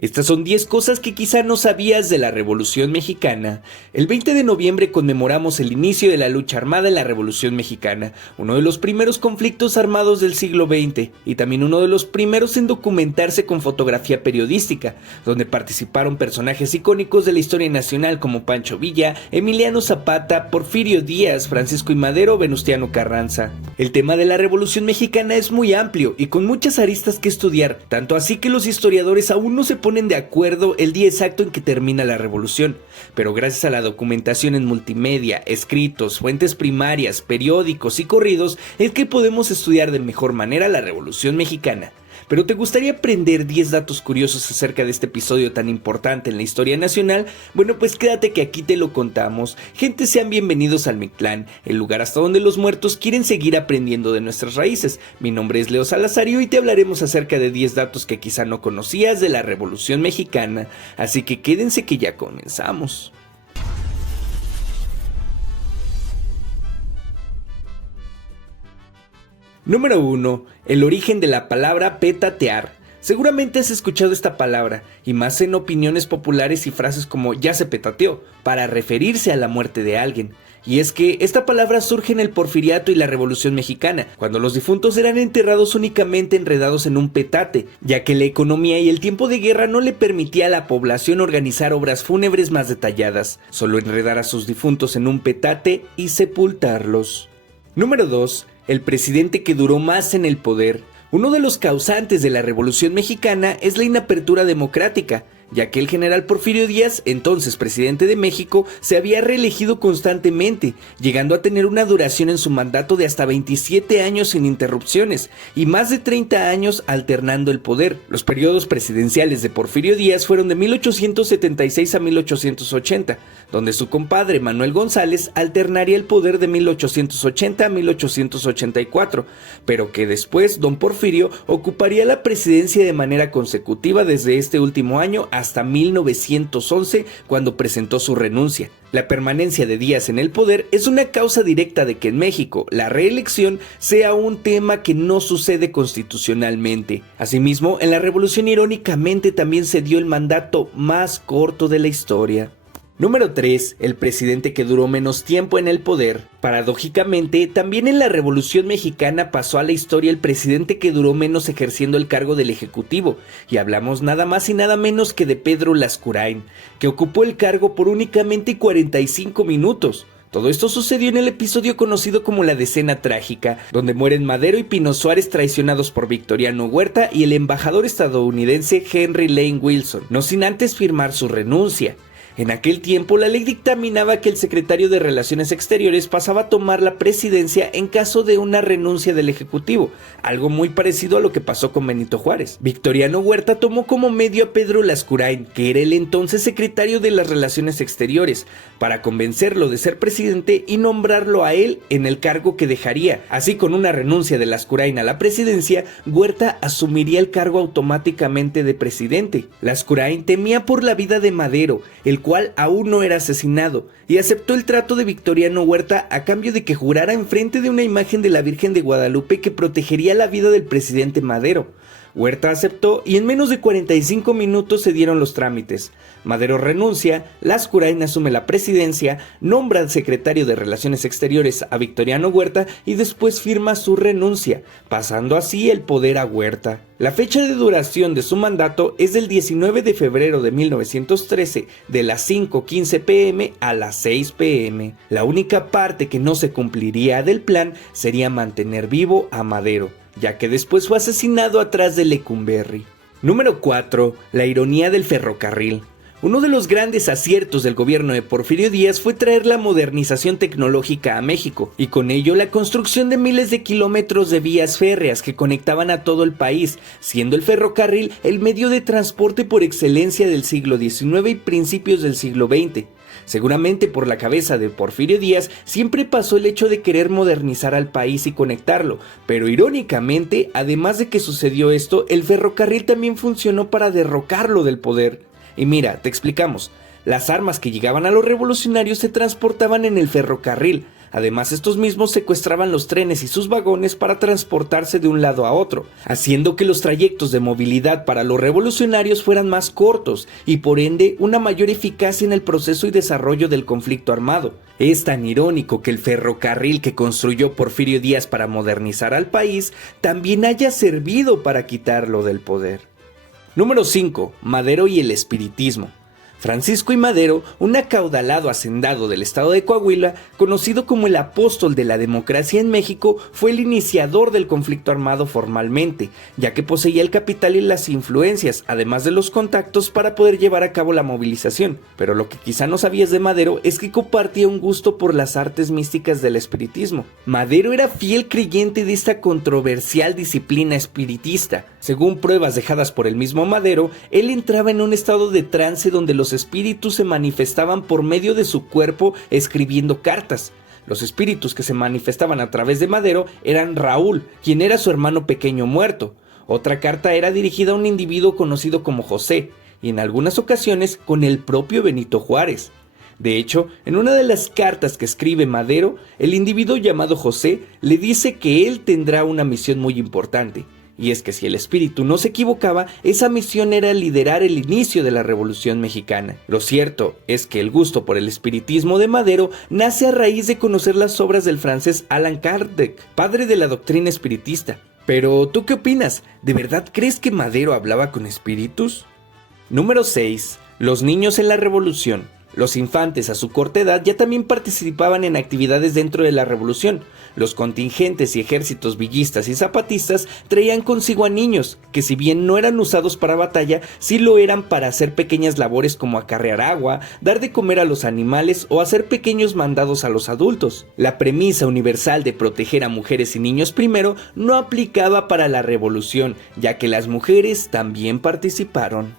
Estas son 10 cosas que quizá no sabías de la Revolución Mexicana. El 20 de noviembre conmemoramos el inicio de la lucha armada en la Revolución Mexicana, uno de los primeros conflictos armados del siglo XX y también uno de los primeros en documentarse con fotografía periodística, donde participaron personajes icónicos de la historia nacional como Pancho Villa, Emiliano Zapata, Porfirio Díaz, Francisco I. Madero, Venustiano Carranza. El tema de la Revolución Mexicana es muy amplio y con muchas aristas que estudiar, tanto así que los historiadores aún no se ponen de acuerdo el día exacto en que termina la revolución, pero gracias a la documentación en multimedia, escritos, fuentes primarias, periódicos y corridos es que podemos estudiar de mejor manera la Revolución Mexicana. ¿Pero te gustaría aprender 10 datos curiosos acerca de este episodio tan importante en la historia nacional? Bueno, pues quédate que aquí te lo contamos. Gente, sean bienvenidos al Mictlán, el lugar hasta donde los muertos quieren seguir aprendiendo de nuestras raíces. Mi nombre es Leo Salazar y hoy te hablaremos acerca de 10 datos que quizá no conocías de la Revolución Mexicana. Así que quédense que ya comenzamos. Número 1. El origen de la palabra petatear. Seguramente has escuchado esta palabra, y más en opiniones populares y frases como ya se petateó, para referirse a la muerte de alguien. Y es que esta palabra surge en el Porfiriato y la Revolución Mexicana, cuando los difuntos eran enterrados únicamente enredados en un petate, ya que la economía y el tiempo de guerra no le permitía a la población organizar obras fúnebres más detalladas, solo enredar a sus difuntos en un petate y sepultarlos. Número 2. El presidente que duró más en el poder. Uno de los causantes de la Revolución Mexicana es la inapertura democrática, ya que el general Porfirio Díaz, entonces presidente de México, se había reelegido constantemente, llegando a tener una duración en su mandato de hasta 27 años sin interrupciones y más de 30 años alternando el poder. Los periodos presidenciales de Porfirio Díaz fueron de 1876 a 1880, donde su compadre Manuel González alternaría el poder de 1880 a 1884, pero que después don Porfirio ocuparía la presidencia de manera consecutiva desde este último año hasta 1911, cuando presentó su renuncia. La permanencia de Díaz en el poder es una causa directa de que en México la reelección sea un tema que no sucede constitucionalmente. Asimismo, en la revolución irónicamente también se dio el mandato más corto de la historia. Número 3. El presidente que duró menos tiempo en el poder. Paradójicamente, también en la Revolución Mexicana pasó a la historia el presidente que duró menos ejerciendo el cargo del Ejecutivo, y hablamos nada más y nada menos que de Pedro Lascurain, que ocupó el cargo por únicamente 45 minutos. Todo esto sucedió en el episodio conocido como la Decena Trágica, donde mueren Madero y Pino Suárez traicionados por Victoriano Huerta y el embajador estadounidense Henry Lane Wilson, no sin antes firmar su renuncia. En aquel tiempo, la ley dictaminaba que el secretario de Relaciones Exteriores pasaba a tomar la presidencia en caso de una renuncia del Ejecutivo, algo muy parecido a lo que pasó con Benito Juárez. Victoriano Huerta tomó como medio a Pedro Lascurain, que era el entonces secretario de las Relaciones Exteriores, para convencerlo de ser presidente y nombrarlo a él en el cargo que dejaría. Así, con una renuncia de Lascurain a la presidencia, Huerta asumiría el cargo automáticamente de presidente. Lascurain temía por la vida de Madero, el cual aún no era asesinado, y aceptó el trato de Victoriano Huerta a cambio de que jurara enfrente de una imagen de la Virgen de Guadalupe que protegería la vida del presidente Madero. Huerta aceptó y en menos de 45 minutos se dieron los trámites. Madero renuncia, Lascurain asume la presidencia, nombra al secretario de Relaciones Exteriores a Victoriano Huerta y después firma su renuncia, pasando así el poder a Huerta. La fecha de duración de su mandato es del 19 de febrero de 1913, de las 5:15 p.m. a las 6 p.m. La única parte que no se cumpliría del plan sería mantener vivo a Madero, ya que después fue asesinado atrás de Lecumberri. Número 4. La ironía del ferrocarril. Uno de los grandes aciertos del gobierno de Porfirio Díaz fue traer la modernización tecnológica a México, y con ello la construcción de miles de kilómetros de vías férreas que conectaban a todo el país, siendo el ferrocarril el medio de transporte por excelencia del siglo XIX y principios del siglo XX. Seguramente por la cabeza de Porfirio Díaz siempre pasó el hecho de querer modernizar al país y conectarlo, pero irónicamente, además de que sucedió esto, el ferrocarril también funcionó para derrocarlo del poder. Y mira, te explicamos, las armas que llegaban a los revolucionarios se transportaban en el ferrocarril, Además, estos mismos secuestraban los trenes y sus vagones para transportarse de un lado a otro, haciendo que los trayectos de movilidad para los revolucionarios fueran más cortos y por ende una mayor eficacia en el proceso y desarrollo del conflicto armado. Es tan irónico que el ferrocarril que construyó Porfirio Díaz para modernizar al país también haya servido para quitarlo del poder. Número 5. Madero y el espiritismo. Francisco I. Madero, un acaudalado hacendado del estado de Coahuila, conocido como el apóstol de la democracia en México, fue el iniciador del conflicto armado formalmente, ya que poseía el capital y las influencias, además de los contactos para poder llevar a cabo la movilización. Pero lo que quizá no sabías de Madero es que compartía un gusto por las artes místicas del espiritismo. Madero era fiel creyente de esta controversial disciplina espiritista. Según pruebas dejadas por el mismo Madero, él entraba en un estado de trance donde los espíritus se manifestaban por medio de su cuerpo escribiendo cartas. Los espíritus que se manifestaban a través de Madero eran Raúl, quien era su hermano pequeño muerto. Otra carta era dirigida a un individuo conocido como José, y en algunas ocasiones con el propio Benito Juárez. De hecho, en una de las cartas que escribe Madero, el individuo llamado José le dice que él tendrá una misión muy importante. Y es que si el espíritu no se equivocaba, esa misión era liderar el inicio de la Revolución Mexicana. Lo cierto es que el gusto por el espiritismo de Madero nace a raíz de conocer las obras del francés Allan Kardec, padre de la doctrina espiritista. Pero, ¿tú qué opinas? ¿De verdad crees que Madero hablaba con espíritus? Número 6. Los niños en la Revolución. Los infantes a su corta edad ya también participaban en actividades dentro de la revolución. Los contingentes y ejércitos villistas y zapatistas traían consigo a niños, que si bien no eran usados para batalla, sí lo eran para hacer pequeñas labores como acarrear agua, dar de comer a los animales o hacer pequeños mandados a los adultos. La premisa universal de proteger a mujeres y niños primero no aplicaba para la revolución, ya que las mujeres también participaron.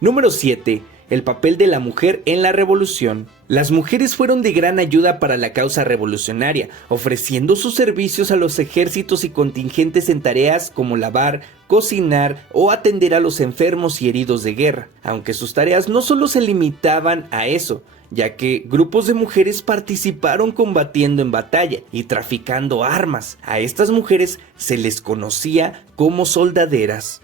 Número 7. El papel de la mujer en la revolución. Las mujeres fueron de gran ayuda para la causa revolucionaria, ofreciendo sus servicios a los ejércitos y contingentes en tareas como lavar, cocinar o atender a los enfermos y heridos de guerra, aunque sus tareas no solo se limitaban a eso, ya que grupos de mujeres participaron combatiendo en batalla y traficando armas. A estas mujeres se les conocía como soldaderas.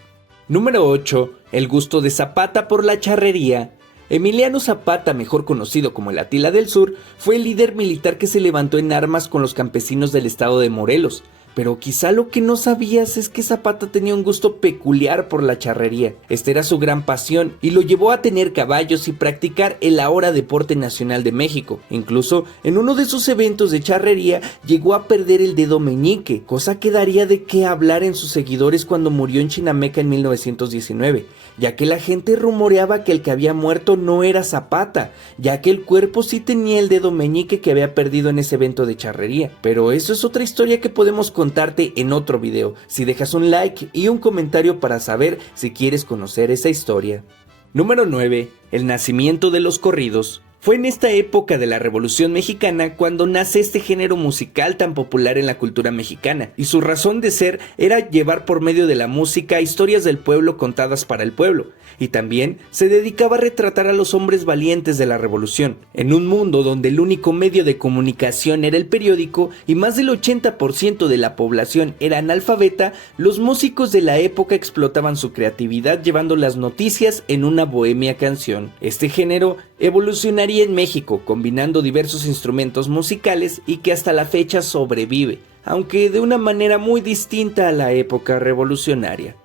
Número 8. El gusto de Zapata por la charrería. Emiliano Zapata, mejor conocido como el Atila del Sur, fue el líder militar que se levantó en armas con los campesinos del estado de Morelos. Pero quizá lo que no sabías es que Zapata tenía un gusto peculiar por la charrería. Esta era su gran pasión y lo llevó a tener caballos y practicar el ahora deporte nacional de México. Incluso en uno de sus eventos de charrería llegó a perder el dedo meñique, cosa que daría de qué hablar en sus seguidores cuando murió en Chinameca en 1919, ya que la gente rumoreaba que el que había muerto no era Zapata, ya que el cuerpo sí tenía el dedo meñique que había perdido en ese evento de charrería. Pero eso es otra historia que podemos contarte en otro video, si dejas un like y un comentario para saber si quieres conocer esa historia. Número 9. El nacimiento de los corridos. Fue en esta época de la Revolución Mexicana cuando nace este género musical tan popular en la cultura mexicana, y su razón de ser era llevar por medio de la música historias del pueblo contadas para el pueblo, y también se dedicaba a retratar a los hombres valientes de la Revolución. En un mundo donde el único medio de comunicación era el periódico y más del 80% de la población era analfabeta, los músicos de la época explotaban su creatividad llevando las noticias en una bohemia canción. Este género evolucionaría en México, combinando diversos instrumentos musicales y que hasta la fecha sobrevive, aunque de una manera muy distinta a la época revolucionaria.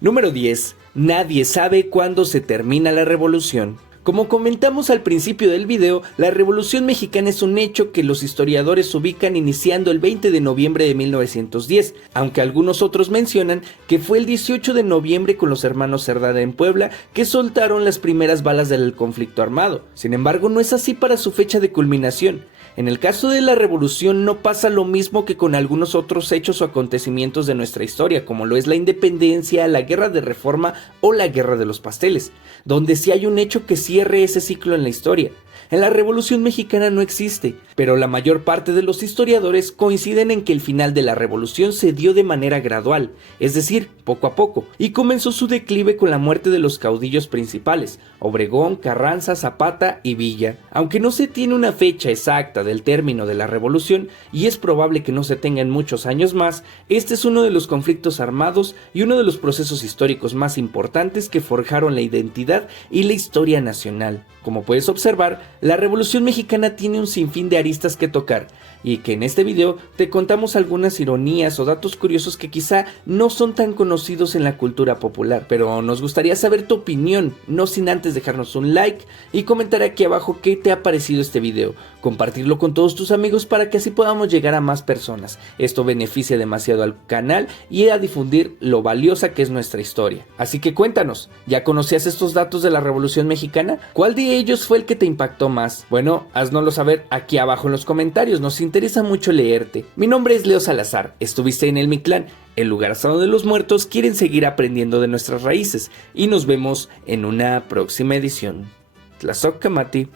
Número 10. Nadie sabe cuándo se termina la revolución. Como comentamos al principio del video, la Revolución Mexicana es un hecho que los historiadores ubican iniciando el 20 de noviembre de 1910, aunque algunos otros mencionan que fue el 18 de noviembre con los hermanos Cerdada en Puebla que soltaron las primeras balas del conflicto armado. Sin embargo, no es así para su fecha de culminación. En el caso de la revolución no pasa lo mismo que con algunos otros hechos o acontecimientos de nuestra historia, como lo es la independencia, la guerra de reforma o la guerra de los pasteles, donde sí hay un hecho que sí cierre ese ciclo en la historia. En la Revolución Mexicana no existe, pero la mayor parte de los historiadores coinciden en que el final de la revolución se dio de manera gradual, es decir, poco a poco, y comenzó su declive con la muerte de los caudillos principales, Obregón, Carranza, Zapata y Villa. Aunque no se tiene una fecha exacta del término de la revolución, y es probable que no se tenga en muchos años más, este es uno de los conflictos armados y uno de los procesos históricos más importantes que forjaron la identidad y la historia nacional. Como puedes observar, la Revolución Mexicana tiene un sinfín de aristas que tocar, y que en este video te contamos algunas ironías o datos curiosos que quizá no son tan conocidos en la cultura popular, pero nos gustaría saber tu opinión, no sin antes dejarnos un like y comentar aquí abajo qué te ha parecido este video, compartirlo con todos tus amigos para que así podamos llegar a más personas. Esto beneficia demasiado al canal y a difundir lo valiosa que es nuestra historia. Así que cuéntanos, ¿ya conocías estos datos de la Revolución Mexicana? ¿Cuál de ellos fue el que te impactó más? Bueno, haznoslo saber aquí abajo en los comentarios, nos interesa mucho leerte. Mi nombre es Leo Salazar, estuviste en el Mictlán, el lugar hasta donde los muertos quieren seguir aprendiendo de nuestras raíces, y nos vemos en una próxima edición. Tlazohcamati.